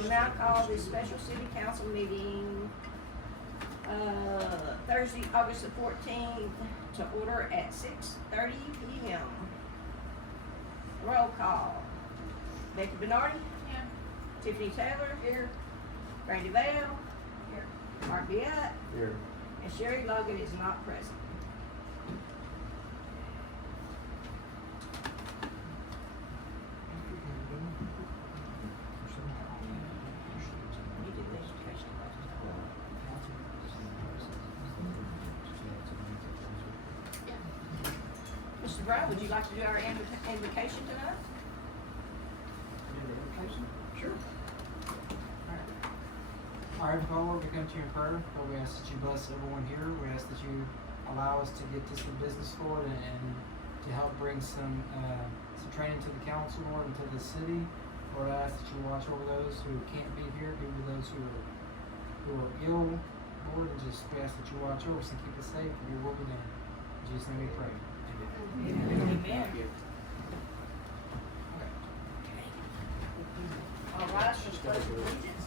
will now call this special city council meeting, Thursday, August the 14th, to order at 6:30 p.m. Roll call. Becky Bernardi? Here. Tiffany Taylor? Here. Brandy Bell? Here. Mark Biat? Here. And Sherry Logan is not present. You did the education classes. Mr. Brown, would you like to do our invocation tonight? Sure. All right, Lord, we come to you in prayer. Lord, we ask that you bless everyone here. We ask that you allow us to get to some business, Lord, and to help bring some training to the council, Lord, and to the city. Lord, I ask that you watch over those who can't be here, be with those who are ill, Lord, and just we ask that you watch over us and keep us safe and be with them. In Jesus' name we pray. Amen. All right, let's pledge allegiance.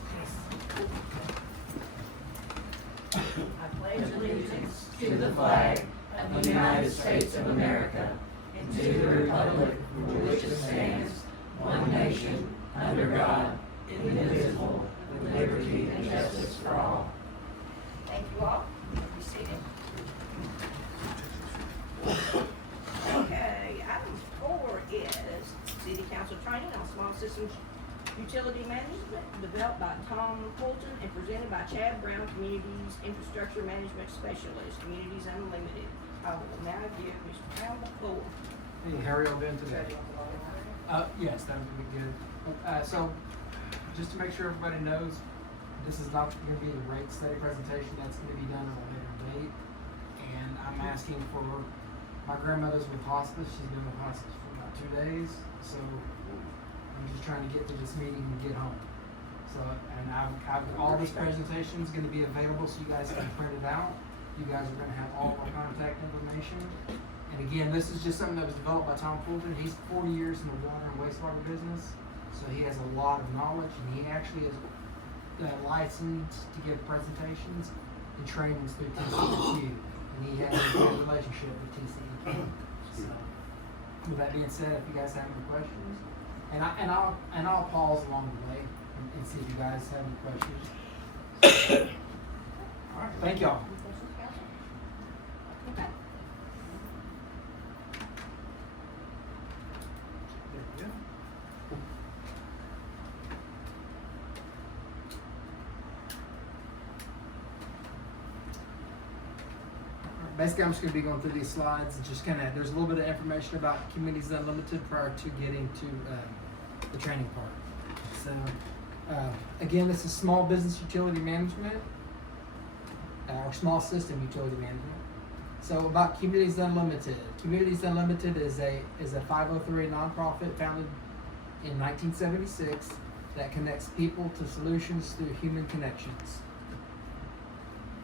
I pledge allegiance to the flag of the United States of America and to the republic for which it stands, one nation, under God, indivisible, with liberty and justice for all. Thank you all. Be seated. Okay, item 4 is City Council training on small systems utility management, developed by Tom Fulton and presented by Chad Brown, Communities Infrastructure Management Specialist, Communities Unlimited. I will now give Mr. Brown the floor. Hey, how are y'all doing today? Yes, that would be good. So, just to make sure everybody knows, this is not going to be the rate study presentation. That's going to be done at a later date. And I'm asking for, my grandmother's with hospice. She's been with hospice for about 2 days. So, I'm just trying to get to this meeting and get home. So, and all this presentation is going to be available so you guys can print it out. You guys are going to have all our contact information. And again, this is just something that was developed by Tom Fulton. He's 40 years in the water and wastewater business. So he has a lot of knowledge, and he actually is licensed to give presentations and trainings through TCEQ. And he has a good relationship with TCEQ. So, with that being said, if you guys have any questions, and I'll pause along the way and see if you guys have any questions. All right, thank y'all. Okay. Basically, I'm just going to be going through these slides and just kind of, there's a little bit of information about Communities Unlimited prior to getting to the training part. So, again, this is small business utility management, or small system utility management. So about Communities Unlimited. Communities Unlimited is a 503 nonprofit founded in 1976 that connects people to solutions through human connections.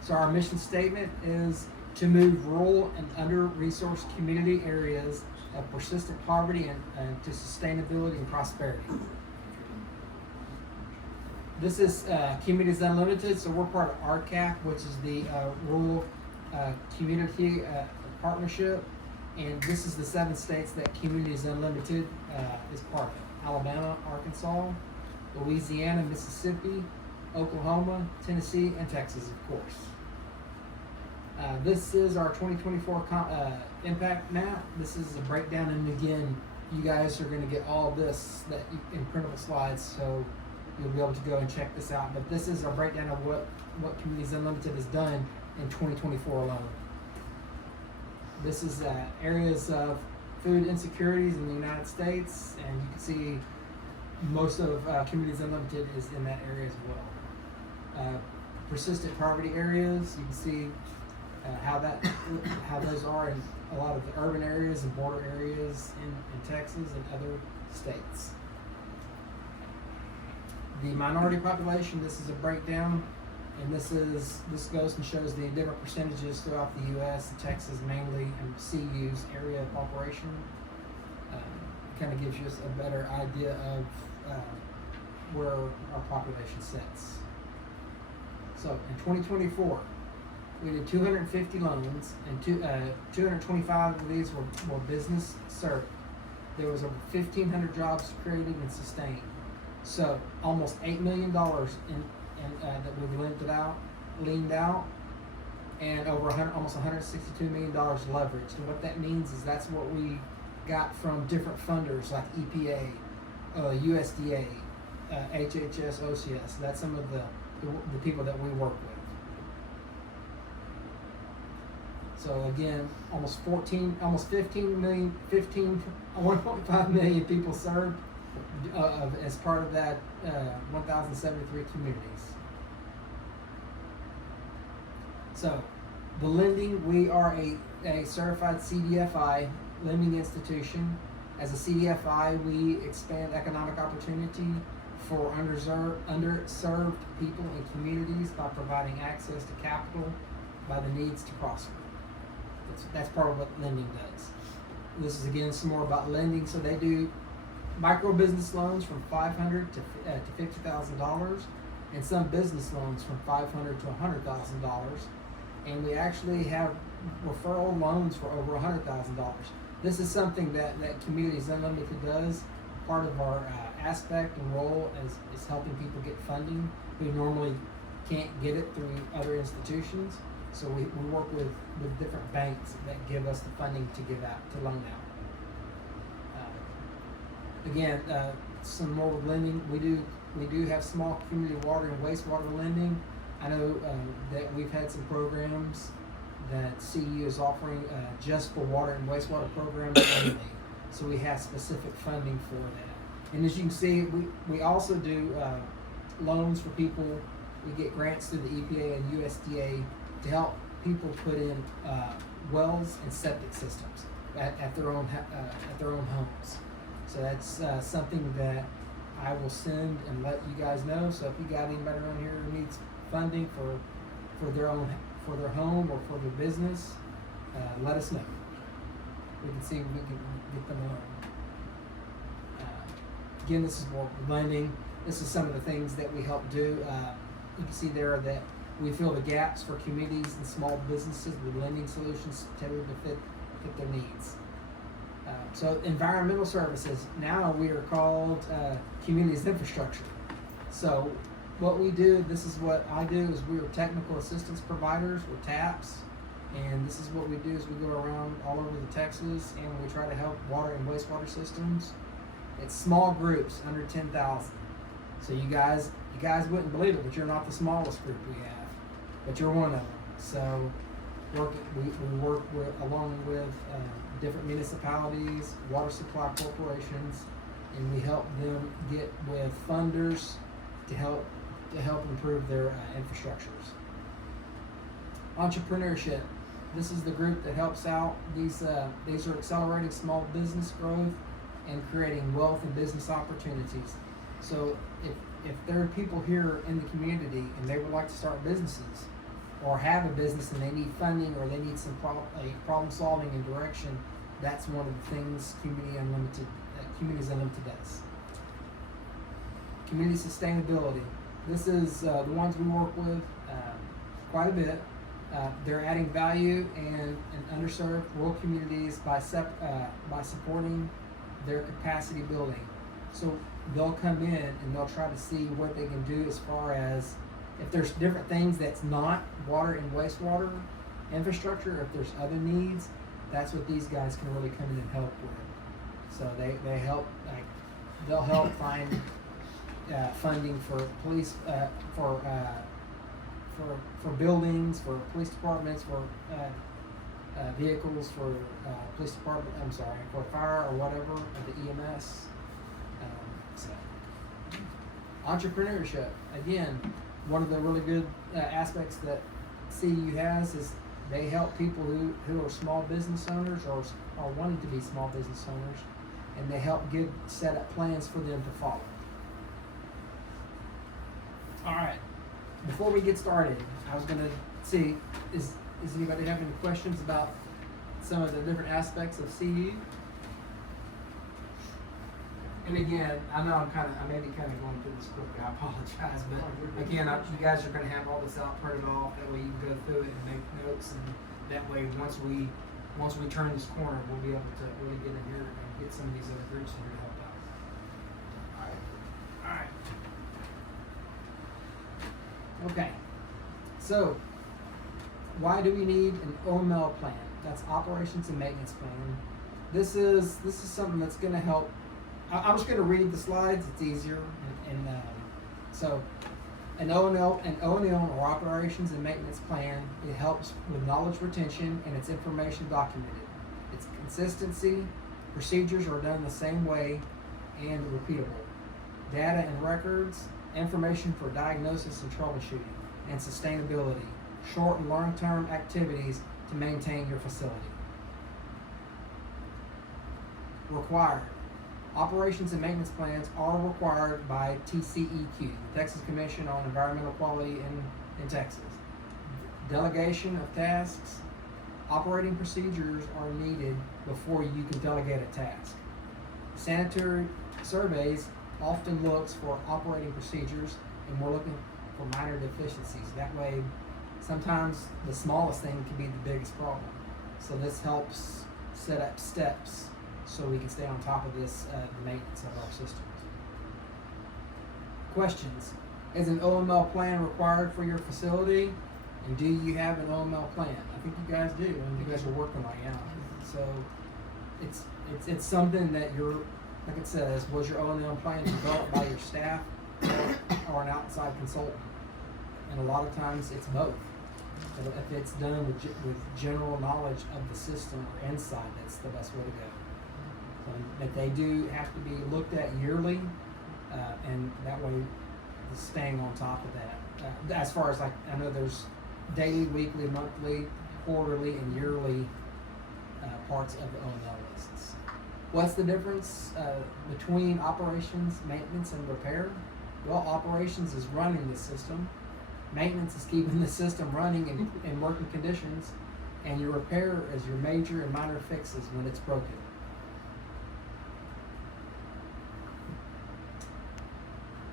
So our mission statement is to move rural and under-resourced community areas of persistent poverty and to sustainability and prosperity. This is Communities Unlimited, so we're part of RCAP, which is the Rural Community Partnership, and this is the 7 states that Communities Unlimited is part of: Alabama, Arkansas, Louisiana, Mississippi, Oklahoma, Tennessee, and Texas, of course. This is our 2024 impact map. This is a breakdown, and again, you guys are going to get all this in printable slides, so you'll be able to go and check this out. But this is our breakdown of what Communities Unlimited has done in 2024 alone. This is areas of food insecurities in the United States, and you can see most of Communities Unlimited is in that area as well. Persistent poverty areas, you can see how those are in a lot of the urban areas and border areas in Texas and other states. The minority population, this is a breakdown, and this goes and shows the different percentages throughout the U.S. and Texas mainly, and CU's area of operation. Kind of gives you a better idea of where our population sits. So in 2024, we did 250 loans, and 225 of these were business served. There was over 1,500 jobs created and sustained. So almost $8 million that we've leaned out, and over almost $162 million leveraged. And what that means is that's what we got from different funders like EPA, USDA, HHS, OCS. That's some of the people that we work with. So again, almost 1.5 million people served as part of that 1,073 communities. So the lending, we are a certified CDFI lending institution. As a CDFI, we expand economic opportunity for underserved people and communities by providing access to capital by the needs to prosper. That's part of what lending does. This is again some more about lending. So they do micro business loans from $500 to $50,000, and some business loans from $500 to $100,000. And we actually have referral loans for over $100,000. This is something that Communities Unlimited does. Part of our aspect and role is helping people get funding who normally can't get it through other institutions. So we work with different banks that give us the funding to give out, to loan out. Again, some more lending. We do have small community water and wastewater lending. I know that we've had some programs that CU is offering just for water and wastewater programs only. So we have specific funding for that. And as you can see, we also do loans for people. We get grants through the EPA and USDA to help people put in wells and septic systems at their own homes. So that's something that I will send and let you guys know. So if you got anybody around here who needs funding for their home or for their business, let us know. We can see if we can get them a loan. Again, this is more lending. This is some of the things that we help do. You can see there that we fill the gaps for communities and small businesses with lending solutions tailored to fit their needs. So environmental services, now we are called Communities Infrastructure. So what we do, this is what I do, is we are technical assistance providers, we're TAPs, and this is what we do is we go around all over the Texas and we try to help water and wastewater systems. It's small groups under 10,000. So you guys wouldn't believe it, but you're not the smallest group we have, but you're one of them. So we work along with different municipalities, water supply corporations, and we help them get with funders to help improve their infrastructures. Entrepreneurship. This is the group that helps out. These are accelerating small business growth and creating wealth and business opportunities. So if there are people here in the community and they would like to start businesses or have a business and they need funding or they need some problem solving and direction, that's one of the things Communities Unlimited does. Community sustainability. This is the ones we work with quite a bit. They're adding value in underserved rural communities by supporting their capacity building. So they'll come in and they'll try to see what they can do as far as if there's different things that's not water and wastewater infrastructure, if there's other needs, that's what these guys can really come in and help with. So they help, they'll help find funding for police, for buildings, for police departments, for vehicles, for police department, for fire or whatever, or the EMS. So entrepreneurship, again, one of the really good aspects that CU has is they help people who are small business owners or are wanting to be small business owners, and they help set up plans for them to follow. All right. Before we get started, I was going to see, is anybody have any questions about some of the different aspects of CU? And again, I know I may be kind of going through this quickly, I apologize, but again, you guys are gonna have all this out printed off, that way you can go through it and make notes, and that way, once we turn this corner, we'll be able to really get in here and get some of these other groups in here to help out. Alright. Okay, so, why do we need an OML plan? That's operations and maintenance plan. This is something that's gonna help. I'm just gonna read the slides, it's easier, so an O&M or operations and maintenance plan, it helps with knowledge retention and it's information documented. It's consistency, procedures are done the same way and repeatable. Data and records, information for diagnosis and troubleshooting, and sustainability, short and long-term activities to maintain your facility. Required. Operations and maintenance plans are required by TCEQ, the Texas Commission on Environmental Quality in Texas. Delegation of tasks. Operating procedures are needed before you can delegate a task. Sanitary surveys often looks for operating procedures, and we're looking for minor deficiencies. That way, sometimes the smallest thing can be the biggest problem. So this helps set up steps so we can stay on top of this, the maintenance of our systems. Questions. Is an OML plan required for your facility? And do you have an OML plan? I think you guys do, and you guys are working right now. So it's something that like it says, was your OML plan developed by your staff or an outside consultant? And a lot of times it's both. But if it's done with general knowledge of the system or insight, that's the best way to go. But they do have to be looked at yearly, and that way staying on top of that. As far as I know there's daily, weekly, monthly, quarterly, and yearly parts of the OML lists. What's the difference between operations, maintenance, and repair? Well, operations is running the system. Maintenance is keeping the system running in working conditions, and your repair is your major and minor fixes when it's broken.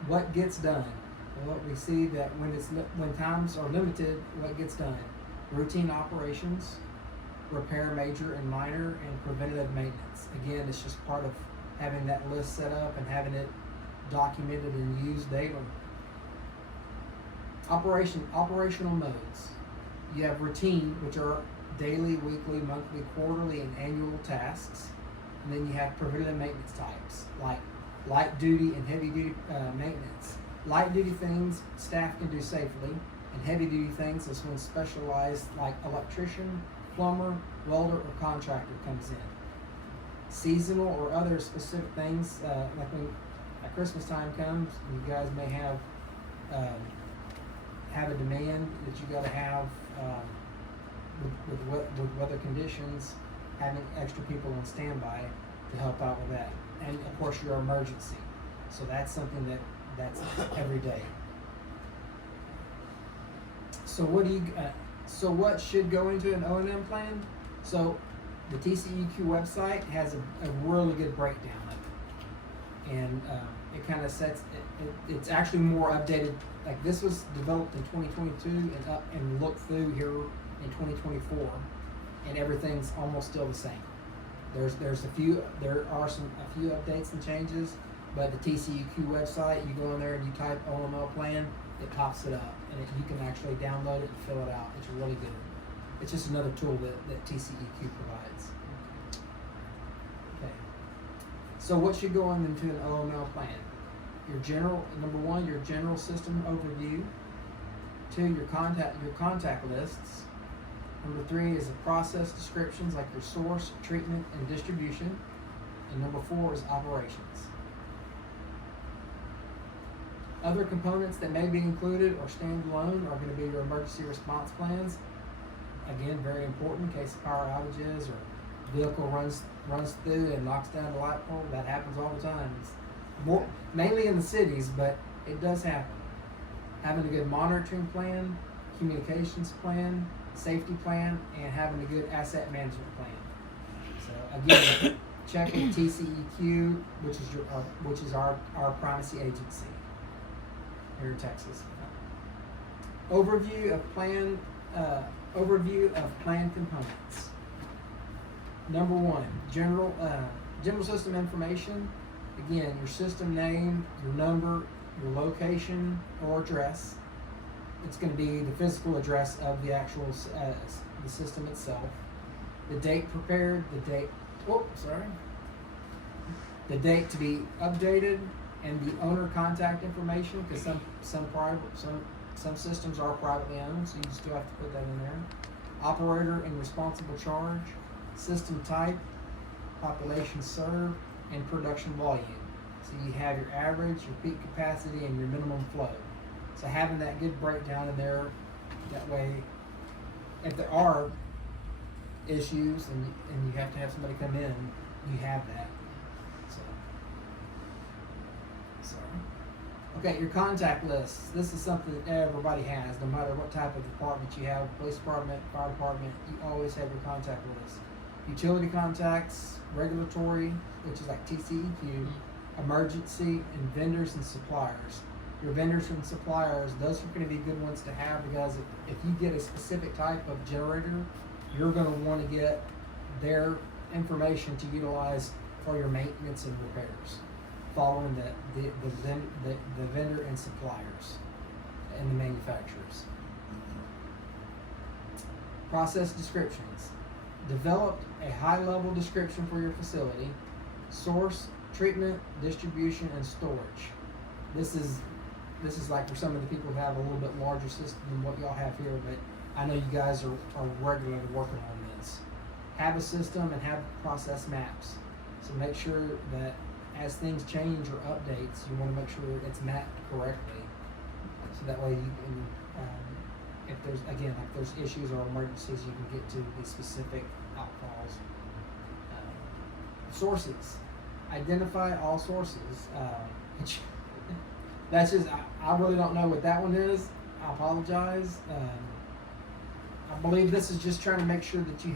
What gets done? Well, we see that when times are limited, what gets done? Routine operations, repair major and minor, and preventative maintenance. Again, it's just part of having that list set up and having it documented and used daily. Operational modes. You have routine, which are daily, weekly, monthly, quarterly, and annual tasks. And then you have preventative maintenance types, like light duty and heavy duty maintenance. Light duty things staff can do safely, and heavy duty things is when specialized, like electrician, plumber, welder, or contractor comes in. Seasonal or other specific things, like when at Christmas time comes, you guys may have a demand that you got to have with weather conditions, having extra people on standby to help out with that. And of course your emergency. So that's something that's every day. So what should go into an O&M plan? So the TCEQ website has a really good breakdown of it. And it kind of sets, it's actually more updated. Like this was developed in 2022 and looked through here in 2024, and everything's almost still the same. There are a few updates and changes, but the TCEQ website, you go in there and you type OML plan, it pops it up, and you can actually download it and fill it out. It's really good. It's just another tool that TCEQ provides. Okay. So what should go into an OML plan? Number one, your general system overview. 2, your contact lists. Number 3 is the process descriptions, like your source, treatment, and distribution. And number 4 is operations. Other components that may be included or standalone are going to be your emergency response plans. Again, very important in case of power outages or vehicle runs through and knocks down the light pole. That happens all the time. It's mainly in the cities, but it does happen. Having a good monitoring plan, communications plan, safety plan, and having a good asset management plan. So again, check with TCEQ, which is our primacy agency here in Texas. Overview of plan components. Number one, general system information. Again, your system name, your number, your location or address. It's going to be the physical address of the actual the system itself. The date prepared, the date to be updated, and the owner contact information, because some systems are privately owned, so you still have to put that in there. Operator and responsible charge, system type, population served, and production volume. So you have your average, your peak capacity, and your minimum flow. So having that good breakdown in there, that way, if there are issues and you have to have somebody come in, you have that. So okay, your contact lists. This is something that everybody has, no matter what type of department you have, police department, fire department, you always have your contact list. Utility contacts, regulatory, which is like TCEQ, emergency, and vendors and suppliers. Your vendors and suppliers, those are going to be good ones to have, because if you get a specific type of generator, you're going to want to get their information to utilize for your maintenance and repairs, following the vendor and suppliers and the manufacturers. Process descriptions. Develop a high-level description for your facility. Source, treatment, distribution, and storage. This is like for some of the people who have a little bit larger system than what y'all have here, but I know you guys are regularly working on this. Have a system and have process maps. So make sure that as things change or updates, you want to make sure it's mapped correctly. So that way you can, if there's issues or emergencies, you can get to the specific outfalls. Sources. Identify all sources. Which that's just, I really don't know what that one is. I apologize. I believe this is just trying to make sure that you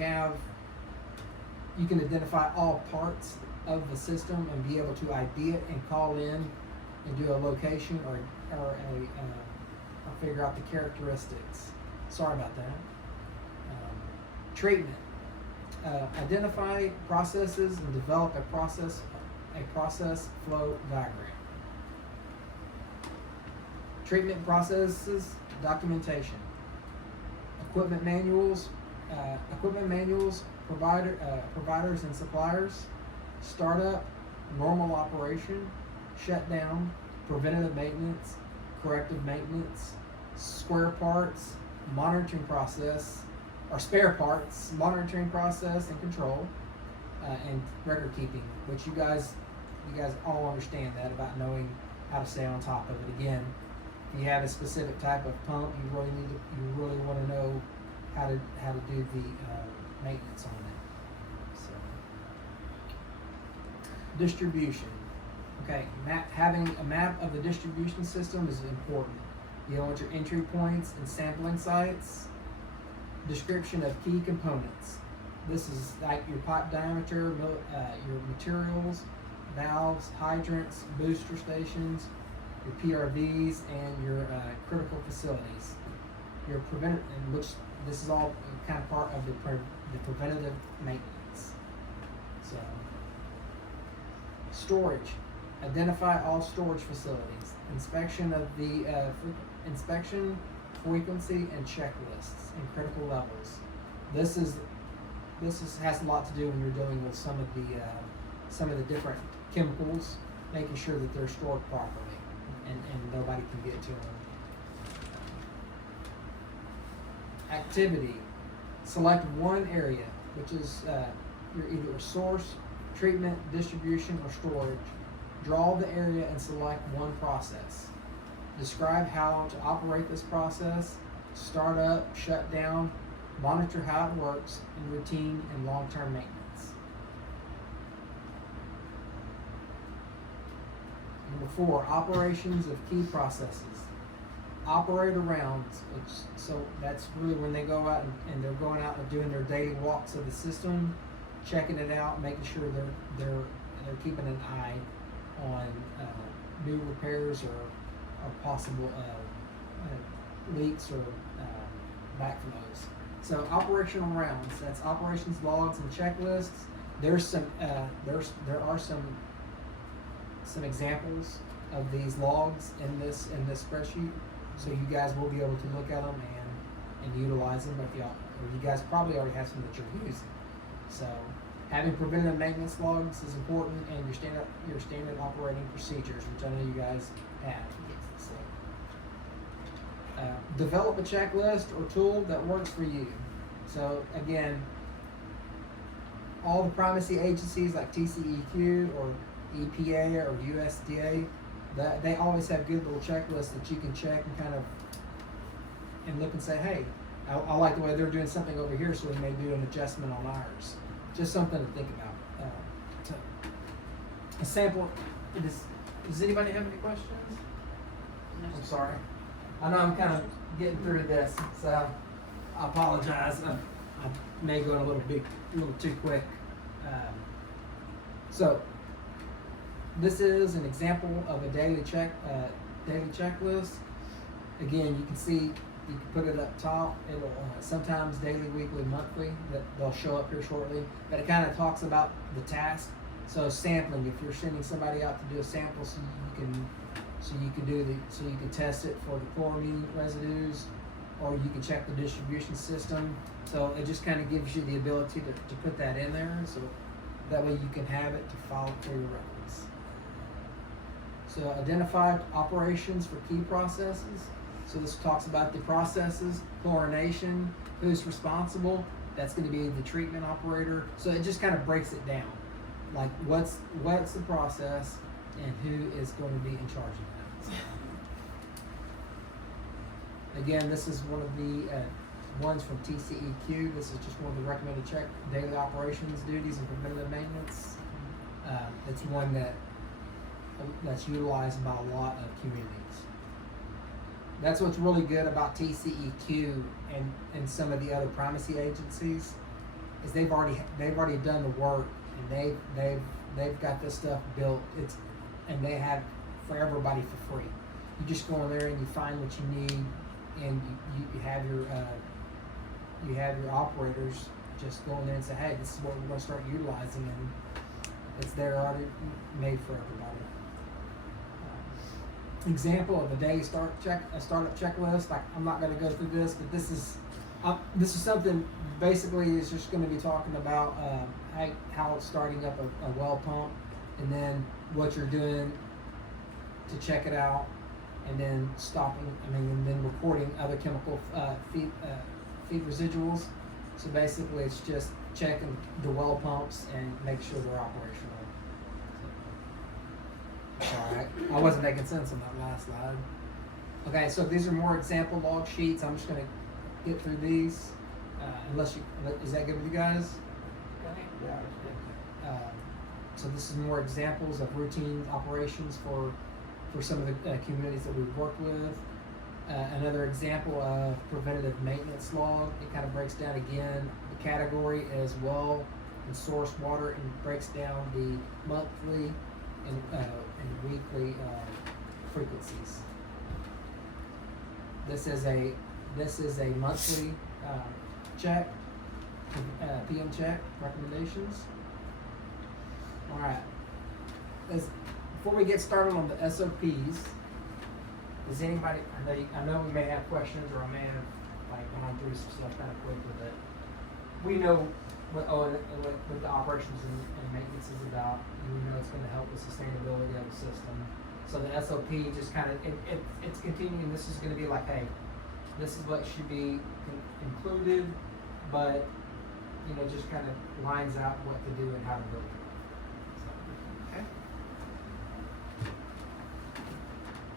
can identify all parts of the system and be able to ID it and call in and do a location or figure out the characteristics. Sorry about that. Treatment. Identify processes and develop a process flow diagram. Treatment processes, documentation. Equipment manuals, providers and suppliers, startup, normal operation, shutdown, preventative maintenance, corrective maintenance, square parts, monitoring process, or spare parts, monitoring process and control, and record keeping, which you guys all understand that about knowing how to stay on top of it. Again, if you have a specific type of pump, you really want to know how to do the maintenance on it. So, distribution. Okay, having a map of the distribution system is important. You want your entry points and sampling sites. Description of key components. This is like your pipe diameter, your materials, valves, hydrants, booster stations, your PRVs, and your critical facilities. Your this is all kind of part of the preventative maintenance. So, storage. Identify all storage facilities. Inspection of the inspection frequency and checklists and critical levels. This has a lot to do when you're dealing with some of the different chemicals, making sure that they're stored properly and nobody can get to them. Activity. Select one area, which is your either a source, treatment, distribution, or storage. Draw the area and select one process. Describe how to operate this process, start up, shut down, monitor how it works, and routine and long-term maintenance. Number 4, operations of key processes. Operator rounds, so that's really when they go out and they're going out and doing their daily walks of the system. checking it out, making sure they're keeping an eye on new repairs or possible leaks or backflows. So operational rounds, that's operations logs and checklists. There's some there are some examples of these logs in this spreadsheet, so you guys will be able to look at them and utilize them if y'all, or you guys probably already have some that you're using. So having preventative maintenance logs is important, and your standard operating procedures, which I know you guys have. So, develop a checklist or tool that works for you. So again, all the primacy agencies like TCEQ or EPA or USDA, that they always have good little checklists that you can check and kind of and look and say, hey, I like the way they're doing something over here, so we may do an adjustment on ours. Just something to think about. A sample. Does anybody have any questions? No, I'm sorry. I know I'm kind of getting through this, so I apologize. I may go a little too quick. So this is an example of a daily checklist. Again, you can see, you can put it up top. It'll sometimes daily, weekly, monthly. That they'll show up here shortly. But it kind of talks about the task. So sampling, if you're sending somebody out to do a sample, so you can test it for the chloramine residues, or you can check the distribution system. So it just kind of gives you the ability to put that in there, so that way you can have it to file for your records. So identify operations for key processes. So this talks about the processes, chlorination, who's responsible. That's going to be the treatment operator. So it just kind of breaks it down, like what's the process and who is going to be in charge of that. Again, this is one of the ones from TCEQ. This is just one of the recommended daily operations duties and preventative maintenance. It's one that's utilized by a lot of communities. That's what's really good about TCEQ and some of the other primacy agencies, is they've already done the work, and they've got this stuff built. And they have for everybody for free. You just go in there and you find what you need, and you have your operators just go in there and say, hey, this is what we're going to start utilizing, and it's there already made for everybody. Example of a daily startup checklist. Like, I'm not going to go through this, but this is something basically is just going to be talking about how it's starting up a well pump, and then what you're doing to check it out, and then and then recording other chemical feed residuals. So basically, it's just checking the well pumps and make sure they're operational. Alright, I wasn't making sense on that last slide. Okay, so these are more example log sheets. I'm just going to get through these. Is that good with you guys? Go ahead. Yeah. So this is more examples of routine operations for some of the communities that we've worked with. Another example of preventative maintenance log. It kind of breaks down again the category as well, and source water, and breaks down the monthly and weekly frequencies. This is a monthly check, PM check recommendations. All right. Before we get started on the SOPs, does anybody? I know we may have questions, or I may have gone through some stuff kind of quickly, but we know what the operations and maintenance is about. And we know it's going to help with sustainability of the system. So the SOP just kind of it's continuing. This is going to be like, hey, this is what should be included, but just kind of lines out what to do and how to build it. Okay.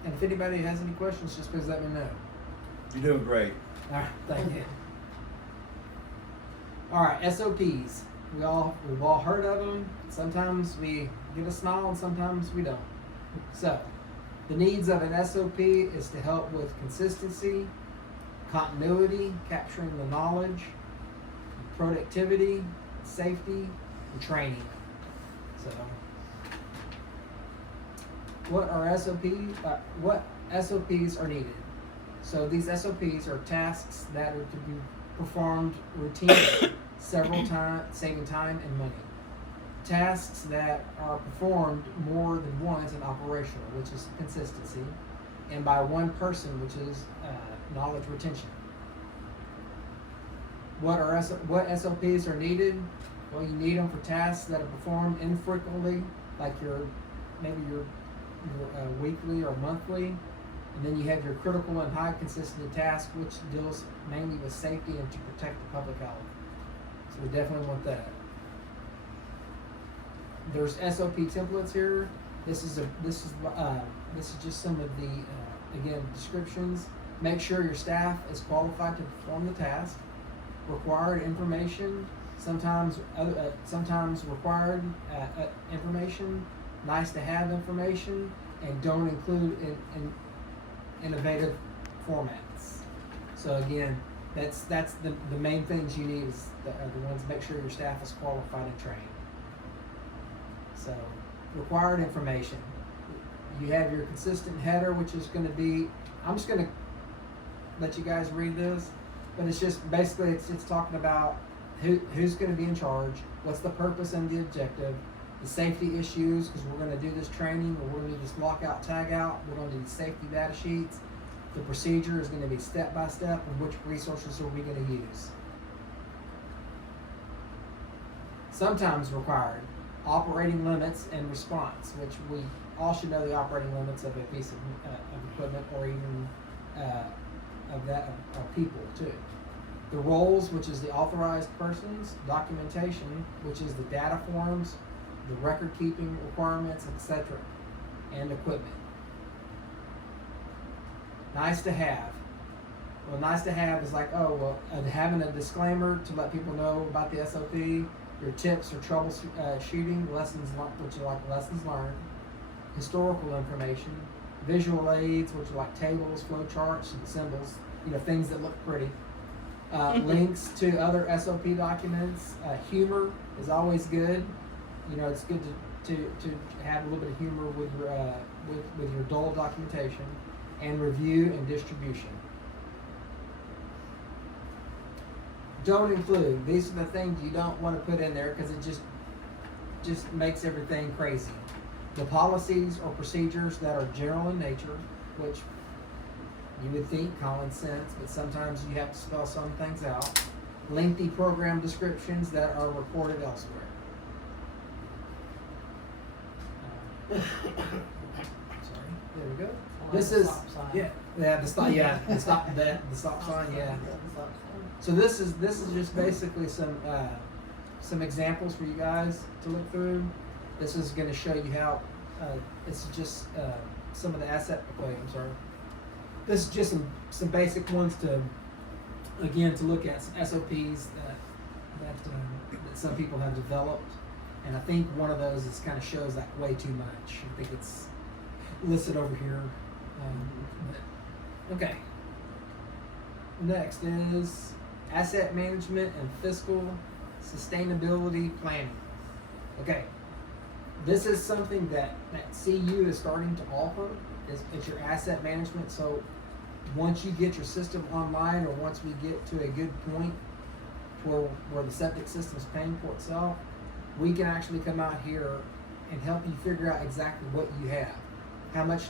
And if anybody has any questions, just please let me know. You're doing great. All right, thank you. All right, SOPs. We've all heard of them. Sometimes we get a smile, and sometimes we don't. So, the needs of an SOP is to help with consistency, continuity, capturing the knowledge, productivity, safety, and training. So, what are SOPs? What SOPs are needed? So these SOPs are tasks that are to be performed routinely, several times, saving time and money. Tasks that are performed more than once and operational, which is consistency, and by one person, which is knowledge retention. What SOPs are needed? Well, you need them for tasks that are performed infrequently, like maybe your weekly or monthly, and then you have your critical and high consistency task, which deals mainly with safety and to protect the public health. So we definitely want that. There's SOP templates here. This is just some of the again descriptions. Make sure your staff is qualified to perform the task. Required information, sometimes required information, nice to have information, and don't include in innovative formats. So again, that's the main things you need is the ones. Make sure your staff is qualified and trained. So required information. You have your consistent header, which is going to be. I'm just going to let you guys read this, but it's just basically it's talking about who's going to be in charge, what's the purpose and the objective, the safety issues, because we're going to do this training, or we're going to do this lockout, tag out, we're going to do safety data sheets. The procedure is going to be step by step, and which resources are we going to use. Sometimes required, operating limits and response, which we all should know the operating limits of a piece of equipment, or even of people too. The roles, which is the authorized persons, documentation, which is the data forms, the record keeping requirements, etc., and equipment. Nice to have. Well, nice to have is like, having a disclaimer to let people know about the SOP, your tips or troubleshooting, lessons learned, which are like lessons learned, historical information, visual aids, which are like tables, flow charts, and symbols, things that look pretty. Links to other SOP documents. Humor is always good. It's good to have a little bit of humor with your dull documentation, and review and distribution. Don't include. These are the things you don't want to put in there because it just makes everything crazy. The policies or procedures that are general in nature, which you would think common sense, but sometimes you have to spell some things out. Lengthy program descriptions that are reported elsewhere. Sorry, there we go. This is the stop sign, yeah. So this is just basically some examples for you guys to look through. This is going to show you how. This is just some of the asset equations This is just some basic ones to look at, some SOPs that some people have developed, and I think one of those kind of shows like way too much. I think it's listed over here. Okay. Next is asset management and fiscal sustainability planning. Okay. This is something that CU is starting to offer. It's your asset management. So once you get your system online, or once we get to a good point where the septic system is paying for itself, we can actually come out here and help you figure out exactly what you have. How much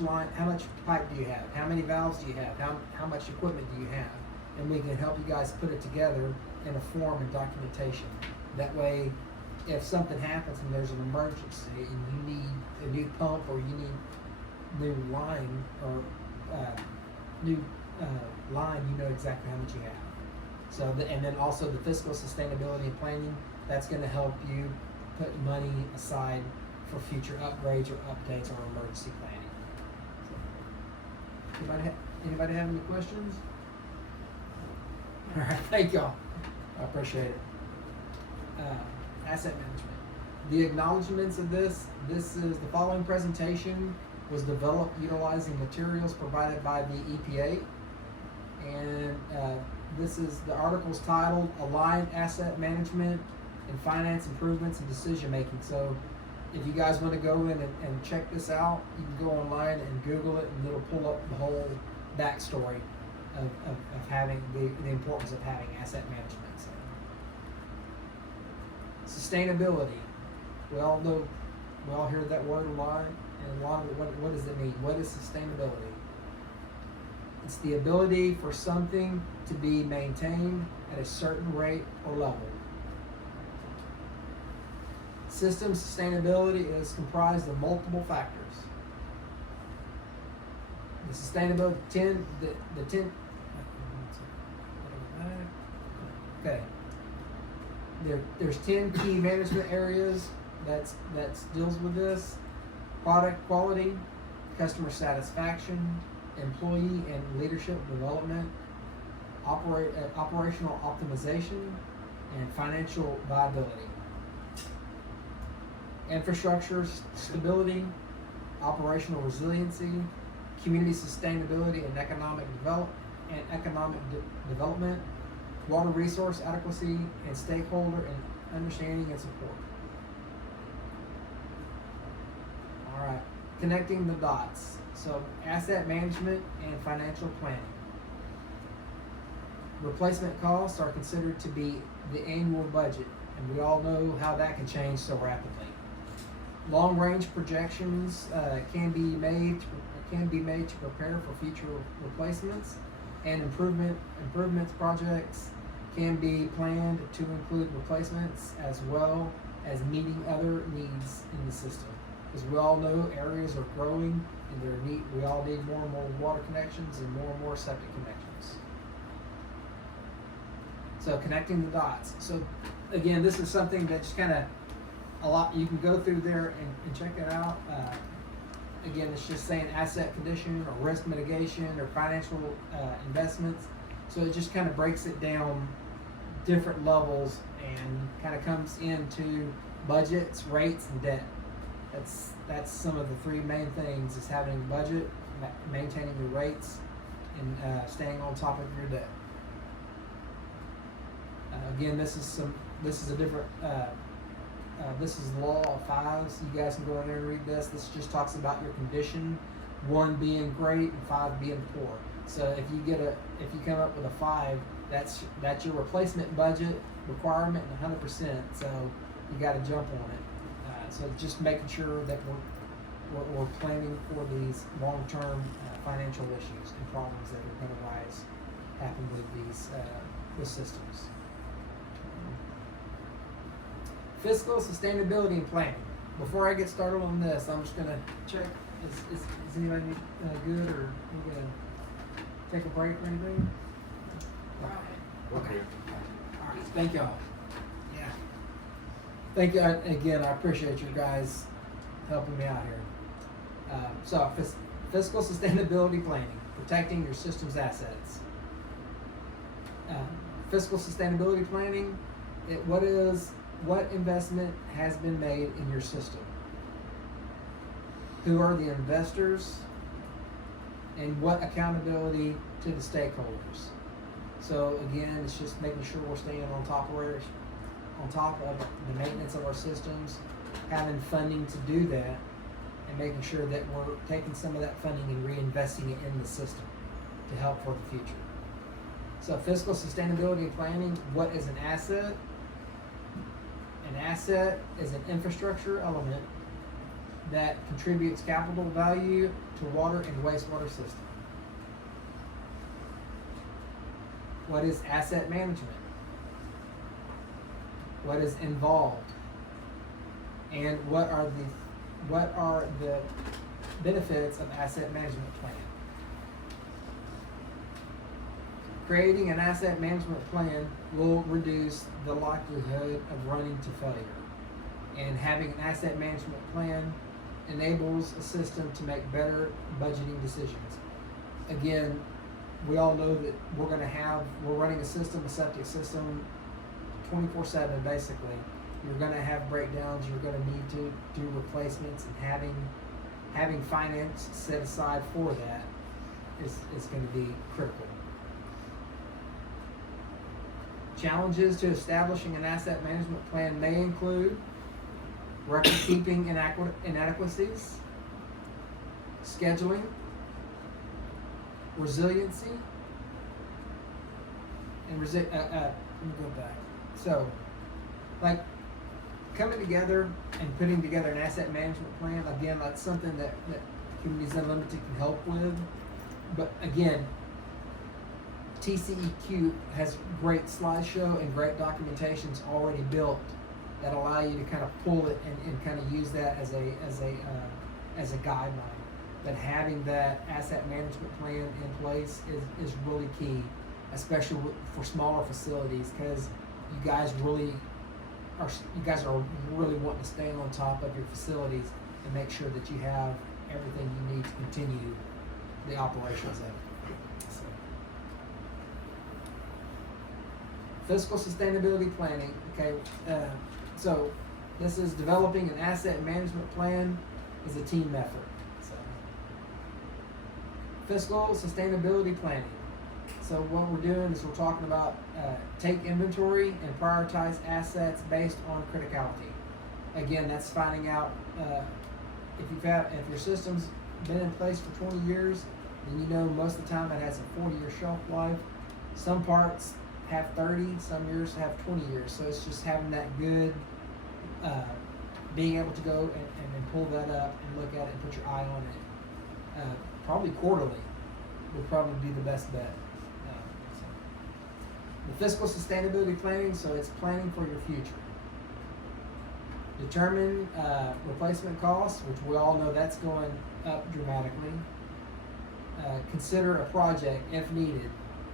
pipe do you have? How many valves do you have? How much equipment do you have? And we can help you guys put it together in a form and documentation. That way, if something happens and there's an emergency and you need a new pump, or you need new line, or line, you know exactly how much you have. So, and then also the fiscal sustainability and planning, that's going to help you put money aside for future upgrades or updates or emergency planning. So, anybody have any questions? All right, thank y'all. I appreciate it. Asset management. The acknowledgements of this is the following presentation was developed utilizing materials provided by the EPA, and this is the article's titled Aligned Asset Management and finance improvements and decision making. So if you guys want to go in and check this out, you can go online and Google it, and it'll pull up the whole backstory of having the importance of having asset management. So, sustainability. We all hear that word a lot, and a lot of it, what does it mean? What is sustainability? It's the ability for something to be maintained at a certain rate or level. System sustainability is comprised of multiple factors. The sustainability there's 10 key management areas that's deals with this: product quality, customer satisfaction, employee and leadership development, operational optimization, and financial viability. Infrastructure stability, operational resiliency, community sustainability and economic development, water resource adequacy, and stakeholder and understanding and support. All right, connecting the dots. So asset management and financial planning. Replacement costs are considered to be the annual budget, and we all know how that can change so rapidly. Long-range projections can be made to prepare for future replacements, and improvements projects can be planned to include replacements as well as meeting other needs in the system. Because we all know areas are growing, and we all need more and more water connections and more septic connections. So connecting the dots. So again, this is something that's kind of a lot. You can go through there and check it out. Again, it's just saying asset condition or risk mitigation or financial investments. So it just kind of breaks it down different levels and kind of comes into budgets, rates, and debt. That's some of the three main things: is having a budget, maintaining your rates, and staying on top of your debt. Again, this is a different. This is law of fives. You guys can go in there and read this. This just talks about your condition, 1 being great and 5 being poor. So if you come up with a 5, that's your replacement budget requirement and 100%. So you got to jump on it. So just making sure that we're planning for these long-term financial issues and problems that are going to happen with these systems. Fiscal sustainability and planning. Before I get started on this, I'm just going to check, is anybody good, or we going to take a break or anything? Okay. All right, thank y'all. Yeah. Thank you, again, I appreciate you guys helping me out here. So fiscal sustainability planning, protecting your system's assets. Fiscal sustainability planning, what investment has been made in your system? Who are the investors? And what accountability to the stakeholders? So again, it's just making sure we're staying on top of the maintenance of our systems, having funding to do that, and making sure that we're taking some of that funding and reinvesting it in the system to help for the future. So fiscal sustainability and planning, what is an asset? An asset is an infrastructure element that contributes capital value to water and wastewater system. What is asset management? What is involved? And what are the benefits of asset management plan? Creating an asset management plan will reduce the likelihood of running to failure. And having an asset management plan enables a system to make better budgeting decisions. Again, we all know that we're running a septic system 24/7 basically. You're going to have breakdowns, you're going to need to do replacements, and having finance set aside for that is going to be critical. Challenges to establishing an asset management plan may include record keeping inadequacies, scheduling, resiliency, and let me go back. So, like, coming together and putting together an asset management plan, again, that's something that Communities Unlimited can help with. But again, TCEQ has great slideshow and great documentations already built that allow you to kind of pull it and kind of use that as a guideline. But having that asset management plan in place is really key, especially for smaller facilities, because you guys are really wanting to stay on top of your facilities and make sure that you have everything you need to continue the operations of it. So. Fiscal sustainability planning. Okay, so this is developing an asset management plan is a team effort. So, fiscal sustainability planning. So what we're doing is we're talking about take inventory and prioritize assets based on criticality. Again, that's finding out if your system's been in place for 20 years, then you know most of the time it has a 40-year shelf life. Some parts have 30, some years have 20 years. So it's just having that good, being able to go and pull that up and look at it and put your eye on it. Probably quarterly would probably be the best bet. The fiscal sustainability planning, so it's planning for your future. Determine replacement costs, which we all know that's going up dramatically. Consider a project if needed.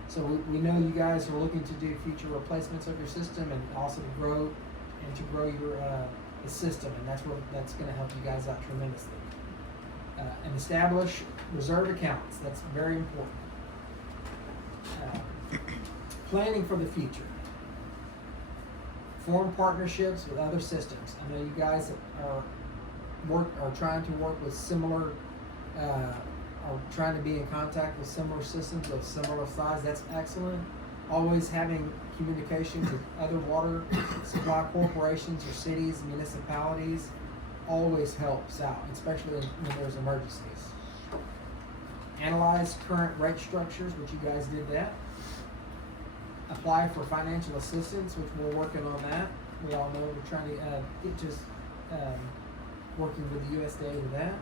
So we know you guys are looking to do future replacements of your system and also to grow your the system, and that's going to help you guys out tremendously. And establish reserve accounts. That's very important. Planning for the future. Form partnerships with other systems. I know you guys are trying to work with similar, are trying to be in contact with similar systems of similar size. That's excellent. Always having communication with other water supply corporations or cities, municipalities, always helps out, especially when there's emergencies. Analyze current rate structures, which you guys did that. Apply for financial assistance, which we're working on that. We all know we're trying to get just working with the USDA with that.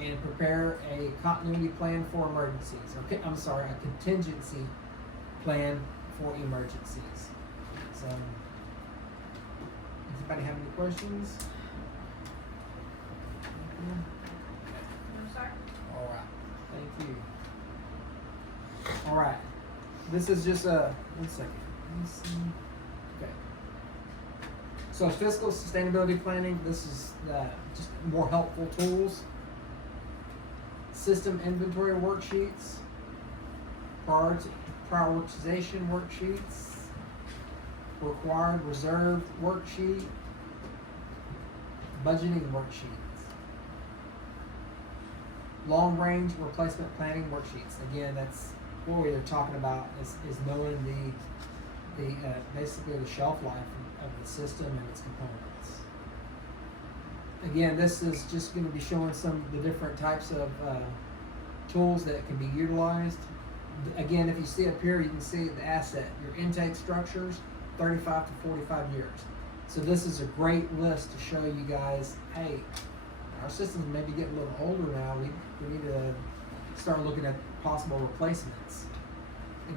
And prepare a continuity plan for emergencies. A contingency plan for emergencies. So, does anybody have any questions? No, sir. All right. Thank you. All right. This is just one second. Let me see. Okay. So fiscal sustainability planning, this is just more helpful tools. System inventory worksheets, prioritization worksheets, required reserve worksheet, budgeting worksheets, long range replacement planning worksheets. Again, that's what we're talking about is knowing the basically the shelf life of the system and its components. Again, this is just going to be showing some of the different types of tools that can be utilized. Again, if you see up here, you can see the asset, your intake structures, 35 to 45 years. So this is a great list to show you guys, hey, our systems may be getting a little older now. We need to start looking at possible replacements.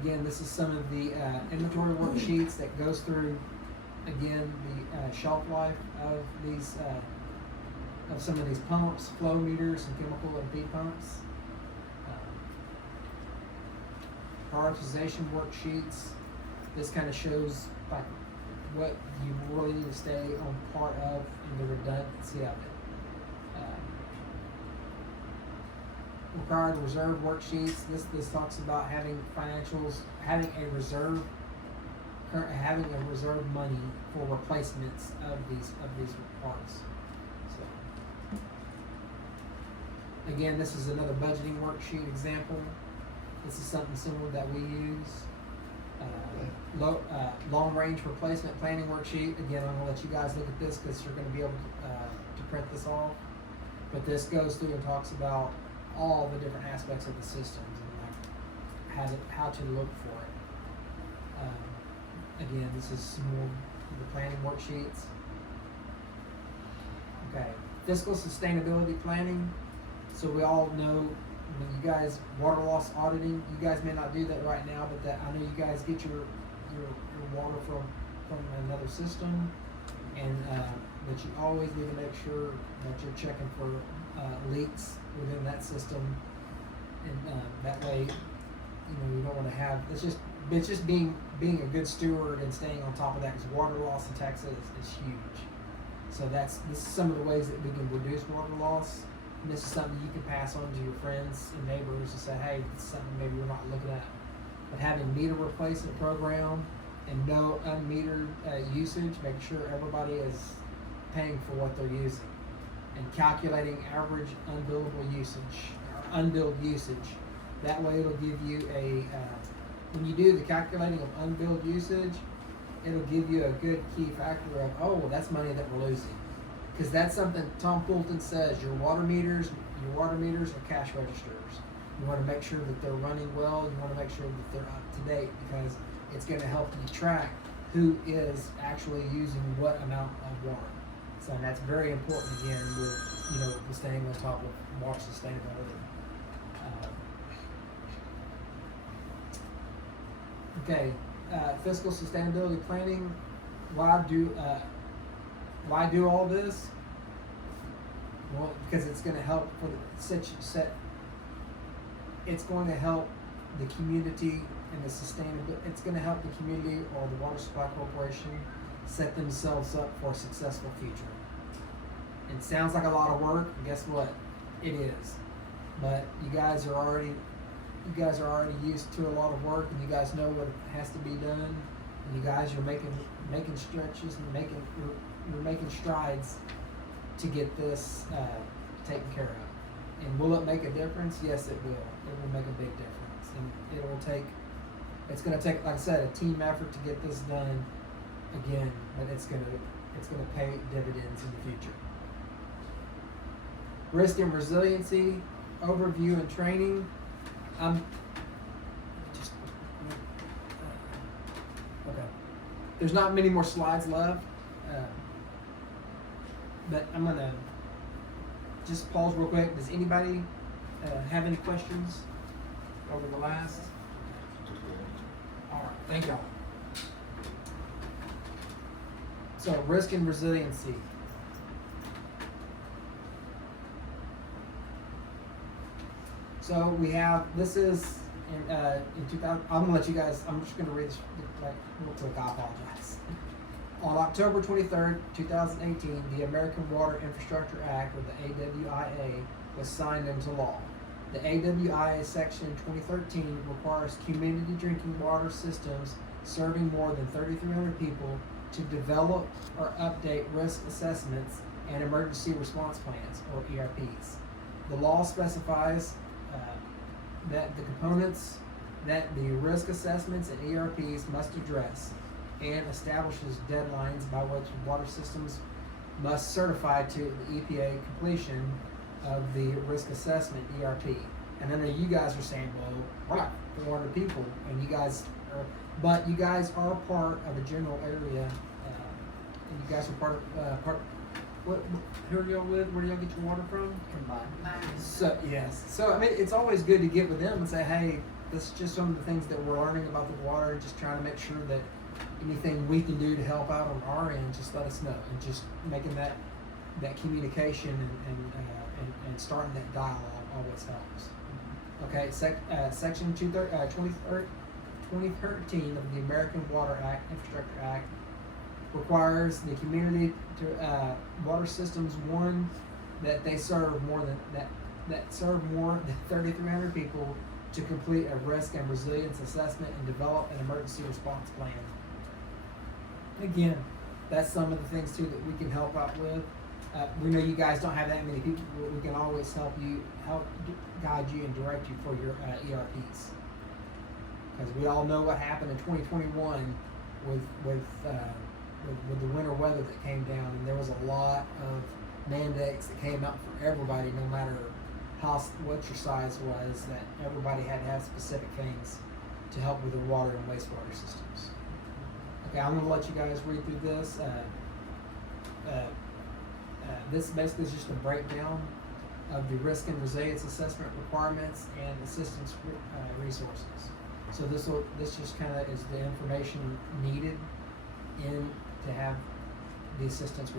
Again, this is some of the inventory worksheets that goes through, again, the shelf life of these of some of these pumps, flow meters, and chemical and feed pumps. Prioritization worksheets. This kind of shows like what you really need to stay on part of and the redundancy of it. Required reserve worksheets. This talks about having financials, having a reserve money for replacements of these parts. So again, this is another budgeting worksheet example. This is something similar that we use. long-range replacement planning worksheet. Again, I'm gonna let you guys look at this because you're gonna be able to print this off. But this goes through and talks about all the different aspects of the systems and like how to look for it. Again, this is some more of the planning worksheets. Okay, fiscal sustainability planning. So we all know when you guys water loss auditing, you guys may not do that right now, but that I know you guys get your water from another system, and that you always need to make sure that you're checking for leaks within that system, and that way, you don't want to have. It's just being a good steward and staying on top of that, because water loss in Texas is huge. So this is some of the ways that we can reduce water loss. And this is something you can pass on to your friends and neighbors and say, hey, this is something maybe we're not looking at. But having meter replacement program and no unmetered usage, making sure everybody is paying for what they're using. And calculating average unbillable usage, or unbilled usage. That way it'll give you when you do the calculating of unbilled usage, it'll give you a good key factor of, oh, well, that's money that we're losing. Because that's something Tom Fulton says, your water meters are cash registers. You want to make sure that they're running well. You want to make sure that they're up to date, because it's going to help you track who is actually using what amount of water. So that's very important, again, with staying on top of water sustainability. Okay, fiscal sustainability planning. Why do all this? Well, because it's going to help for it's going to help the community and the sustainability. It's going to help the community or the Water Supply Corporation set themselves up for a successful future. It sounds like a lot of work, and guess what? It is. But you guys are already used to a lot of work, and you guys know what has to be done, and you guys are making stretches and you're making strides to get this taken care of. And will it make a difference? Yes, it will. It will make a big difference, and it's going to take, like I said, a team effort to get this done. Again, but it's going to pay dividends in the future. Risk and resiliency overview and training. Okay. There's not many more slides left, but I'm gonna just pause real quick. Does anybody have any questions over the last? All right, thank y'all. So, risk and resiliency. So we have, this is in 2000, I'm gonna let you guys, I'm just gonna read this real quick, I apologize. On October 23rd, 2018, the American Water Infrastructure Act, or the AWIA, was signed into law. The AWIA Section 2013 requires community drinking water systems serving more than 3,300 people to develop or update risk assessments and emergency response plans, or ERPs. The law specifies that the components that the risk assessments and ERPs must address, and establishes deadlines by which water systems must certify to the EPA completion of the risk assessment ERP. And I know you guys are saying, well, we're not 400 people, and you guys are part of a general area, and you guys are part of who are y'all with? Where do y'all get your water from? Combined. So yes. So I mean, it's always good to get with them and say, hey, this is just some of the things that we're learning about the water. Just trying to make sure that anything we can do to help out on our end, just let us know. And just making that communication and starting that dialogue always helps. Okay. Section 2013 of the American Water Infrastructure Act requires the community to water systems that they serve more than 3,300 people to complete a risk and resilience assessment and develop an emergency response plan. Again, that's some of the things too that we can help out with. We know you guys don't have that many people, but we can always help guide you and direct you for your ERPs. because we all know what happened in 2021 with the winter weather that came down, and there was a lot of mandates that came out for everybody, no matter what your size was, that everybody had to have specific things to help with their water and wastewater systems. Okay, I'm going to let you guys read through this. This basically is just a breakdown of the risk and resilience assessment requirements and assistance resources. So this just kind of is the information needed to have the assistance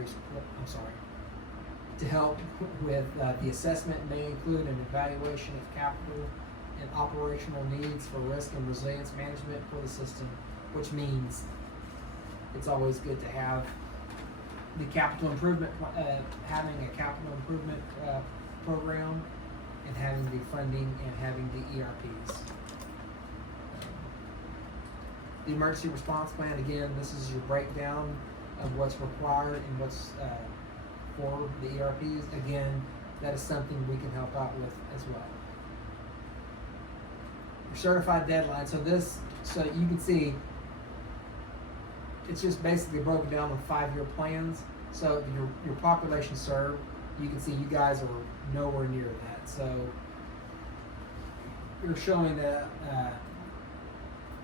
to help with the assessment may include an evaluation of capital and operational needs for risk and resilience management for the system, which means it's always good to have the capital improvement, having a capital improvement program, and having the funding and having the ERPs. The emergency response plan, again, this is your breakdown of what's required and what's for the ERPs. Again, that is something we can help out with as well. Your certified deadline. So you can see it's just basically broken down on 5-year plans. So your population served, you can see you guys are nowhere near that. So you're showing that.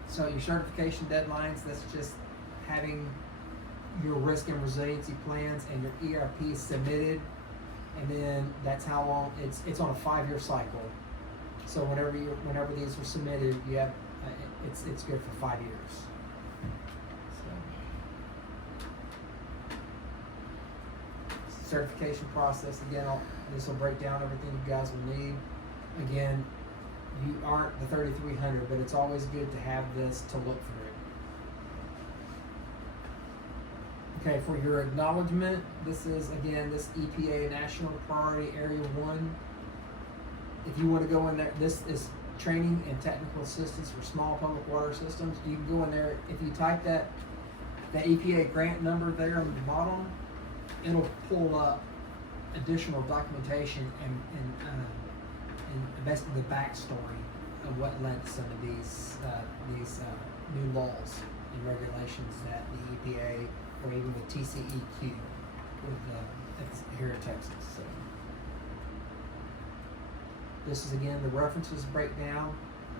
So your certification deadlines, that's just having your risk and resiliency plans and your ERP submitted, and then that's how long it's on a 5-year cycle. So whenever these are submitted, you have it's good for 5 years. So, certification process, again, this will break down everything you guys will need. Again, you aren't the 3300, but it's always good to have this to look through. Okay, for your acknowledgement, this is, again, this EPA National Priority Area 1. If you want to go in there, this is training and technical assistance for small public water systems. You can go in there, if you type that EPA grant number there on the bottom, it'll pull up additional documentation and basically the backstory of what led to some of these new laws and regulations that the EPA, or even with TCEQ, here in Texas. So this is, again, the references breakdown.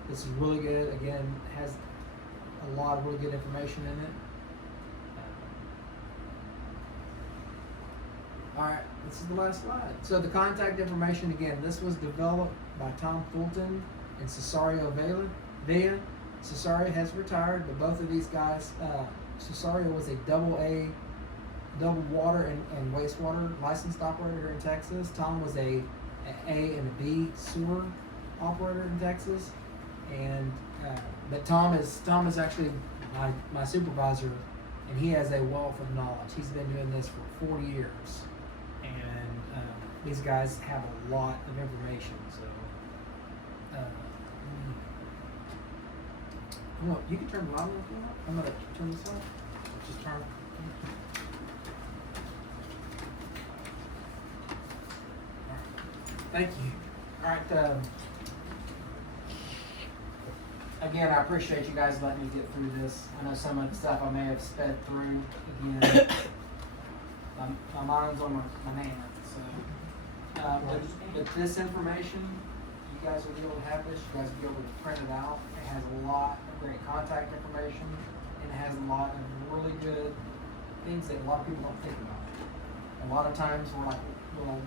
This is really good. Again, has a lot of really good information in it. All right, this is the last slide. So the contact information, again, this was developed by Tom Fulton and Cesario Villa. Cesario has retired, but both of these guys, Cesario was a double water and wastewater licensed operator here in Texas. Tom was a and a B sewer operator in Texas, and but Tom is actually my supervisor, and he has a wealth of knowledge. He's been doing this for 40 years, and these guys have a lot of information. So you can turn the volume up if you want. I'm gonna turn this off. Just turn. Thank you. All right. Again, I appreciate you guys letting me get through this. I know some of the stuff I may have sped through. Again, my mind's on my man. So, but this information, you guys will be able to have this. You guys will be able to print it out. It has a lot of great contact information, and it has a lot of really good things that a lot of people don't think about. A lot of times we're like, well,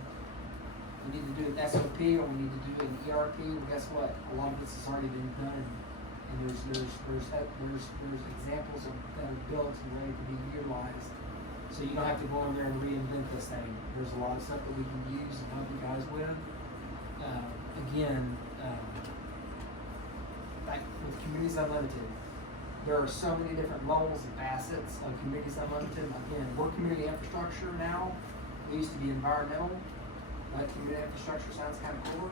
we need to do an SOP or we need to do an ERP. Well, guess what? A lot of this has already been done, and there's examples that are built and ready to be utilized. So you don't have to go in there and reinvent this thing. There's a lot of stuff that we can use and help you guys with. Like with Communities Unlimited, there are so many different levels and facets of Communities Unlimited. Again, we're community infrastructure now. We used to be environmental. But community infrastructure sounds kind of cool.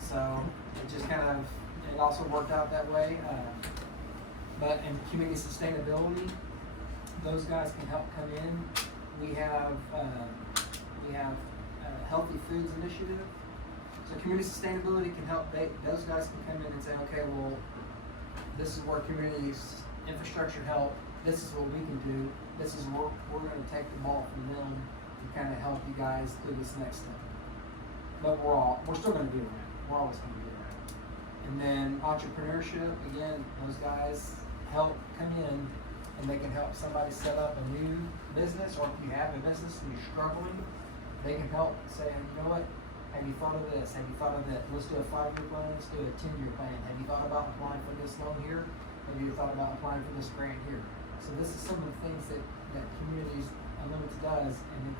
So it just it also worked out that way. But in community sustainability, those guys can help come in. We have Healthy Foods Initiative. So community sustainability can help, those guys can come in and say, okay, well, this is where communities, infrastructure help, this is what we can do, this is where we're gonna take the ball from them and kinda help you guys through this next step. But we're still gonna be around, we're always gonna be around. And then entrepreneurship, again, those guys help come in and they can help somebody set up a new business, or if you have a business and you're struggling, they can help say, you know what, have you thought of this, have you thought of that, let's do a 5-year plan, let's do a 10-year plan, have you thought about applying for this loan here, have you thought about applying for this grant here? So this is some of the things that Communities Unlimited does, and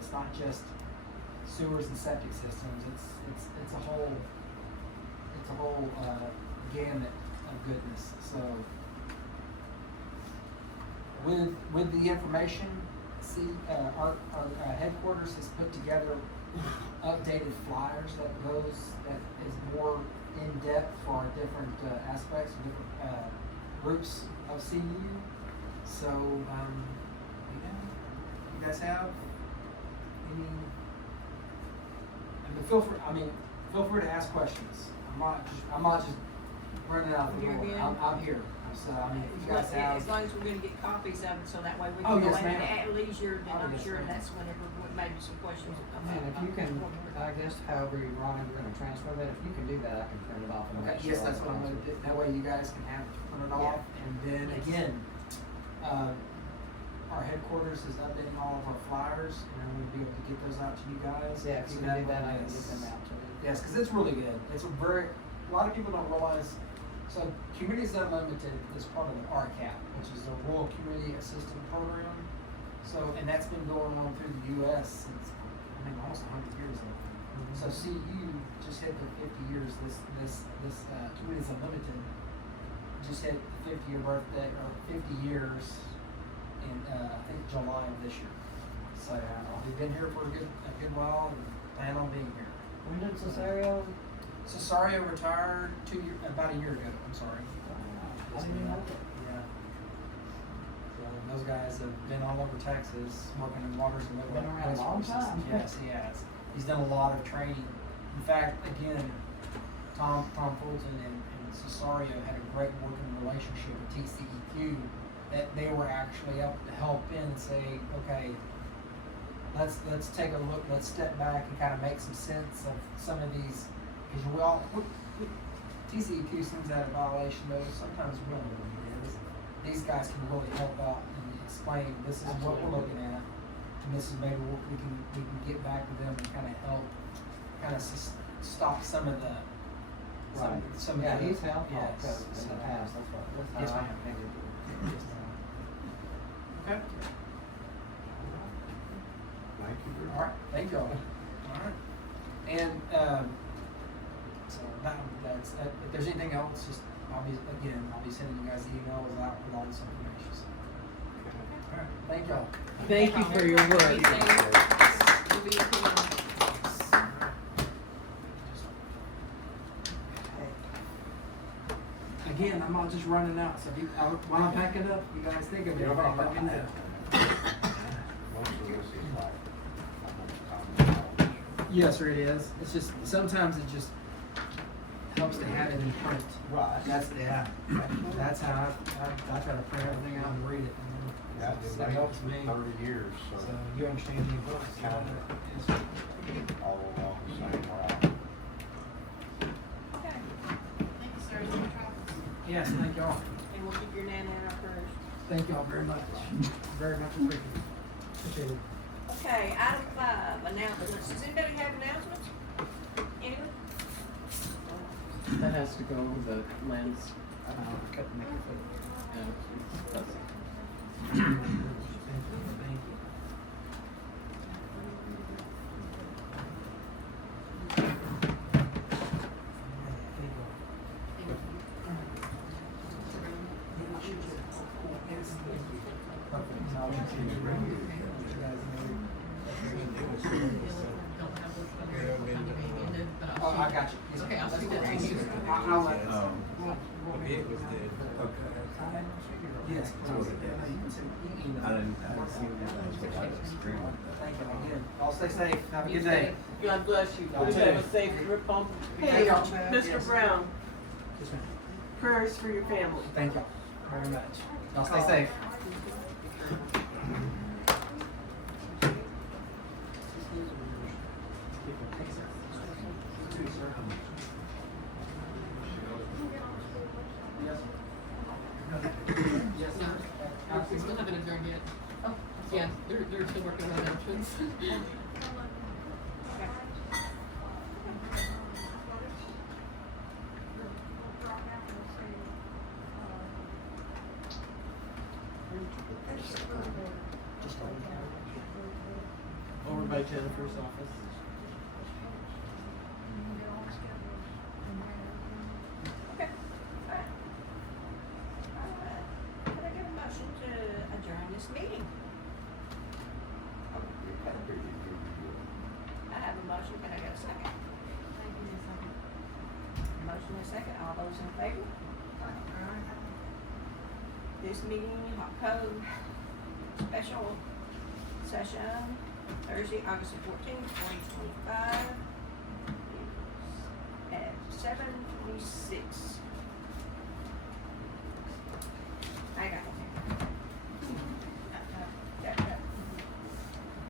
it's not just sewers and septic systems, it's a whole gamut of goodness. So with the information, our headquarters has put together updated flyers that is more in depth for our different aspects, different groups of CU. So you guys have any? Feel free to ask questions. I'm not just running out the You're door. good. I'm here. So if you guys have. As long as we're gonna get copies of it, so that way we Oh, can go yes, ahead ma'am. at leisure, then I'm yes, sure ma'am. that's whenever maybe some questions will come up. And if you can, I guess, however you, Ron, we're gonna transfer that, if you can do that, I can print it off and Okay, make sure. yes, that's what I'm gonna do. That way you guys can have it printed off. And then again, our headquarters is updating all of our flyers, and I'm gonna be able to get those out to you guys. Yeah, if So you can do that, way I can get them out to you. Yes, because it's really good. A lot of people don't realize, so Communities Unlimited is part of the RCAP, which is the Rural Community Assistance Program. So, and that's been going on through the U.S. since, almost 100 years ago. So CU just hit the 50 years, this Communities Unlimited just hit the 50-year birthday, or 50 years in, I think, July of this year. So, we've been here for a good while and plan on being here. When did Cesario? Cesario retired about a year ago. I'm sorry. I didn't even know that. Yeah. So those guys have been all over Texas, working in waters and Been around a long time. Yes, he has. He's done a lot of training. In fact, again, Tom Fulton and Cesario had a great working relationship with TCEQ that they were actually up to help in and say, okay, let's take a look, let's step back and kind of make some sense of some of these, because TCEQ seems at a violation notice, sometimes we don't know what it is. These guys can really help out and explain, this is what we're looking at, and this is maybe what we can get back to them and kind of help, stop some of the, Right. some Yeah, of the. he's helped Hawk Yes, Cove in so- the past, that's Yes, how I ma'am. figured. Yes, ma'am. Okay. Thank you very much. All right, thank you all. All right. And, so that's, if there's anything else, just, I'll be sending you guys emails out with all this information. So. All right, thank y'all. Thank you for your work. We'll be in. Again, I'm not just running out, so while I'm packing up, you guys think of it, let me know. Most of this is like, almost common knowledge. Yes, sir, it is. It's just, sometimes it just helps to have it in print. Right. That's how I try to print everything out and read it. Yeah, I So did it helps that me. for 30 years, So so you understand the books. Kind Yes, sir. all along the same route. Okay. Thank you, sir. Safe travels. Yes, thank y'all. And we'll keep your nana in our prayers. Thank y'all very much. Very much appreciated. Okay, item 5, announcements. Does anybody have announcements? Anyone? That has to go with the lens, cut the microphone. Thank you. Oh, I got you. Yes, Okay, I'll that's see that fine. to you. I'll let. It was dead. Yes. I didn't see it. I was screaming. Thank you again. All stay safe. Have a good day. God bless you. God Please bless. have a safe trip home. Thank Hey, y'all. Mr. Yes. Brown, Yes, ma'am. Prayers for your family. Thank you very much. Y'all stay safe. Yes, sir. We still haven't adjourned yet. Oh, yeah, they're still working on announcements. Over by Jennifer's office. Okay, alright. Can I get a motion to adjourn this meeting? I have a motion, can I get a second? Motion and a second, all those in favor? This meeting, Hawk Cove, special session, Thursday, August the 14th, 2025, at 7:26.